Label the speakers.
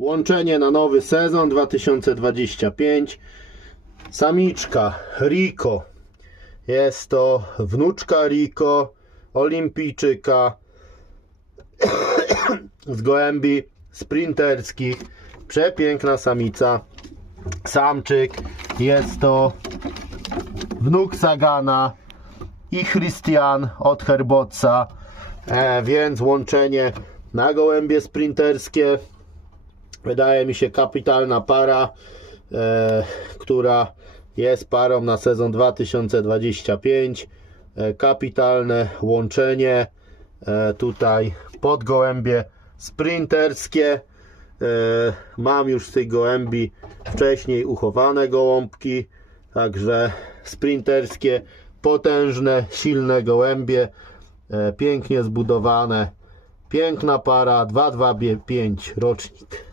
Speaker 1: Łączenie na nowy sezon 2025. Samiczka Riko. Jest to wnuczka Riko, olimpijczyka z gołębi sprinterskich. Przepiękna samica. Samczyk jest to wnuk Sagana i Christian od Herbotsa. E, więc łączenie na gołębie sprinterskie. Wydaje mi się kapitalna para, e, która jest parą na sezon 2025. E, kapitalne łączenie e, tutaj pod gołębie sprinterskie. E, mam już z tych gołębi wcześniej uchowane gołąbki, także sprinterskie, potężne, silne gołębie, e, pięknie zbudowane. Piękna para 225 rocznik.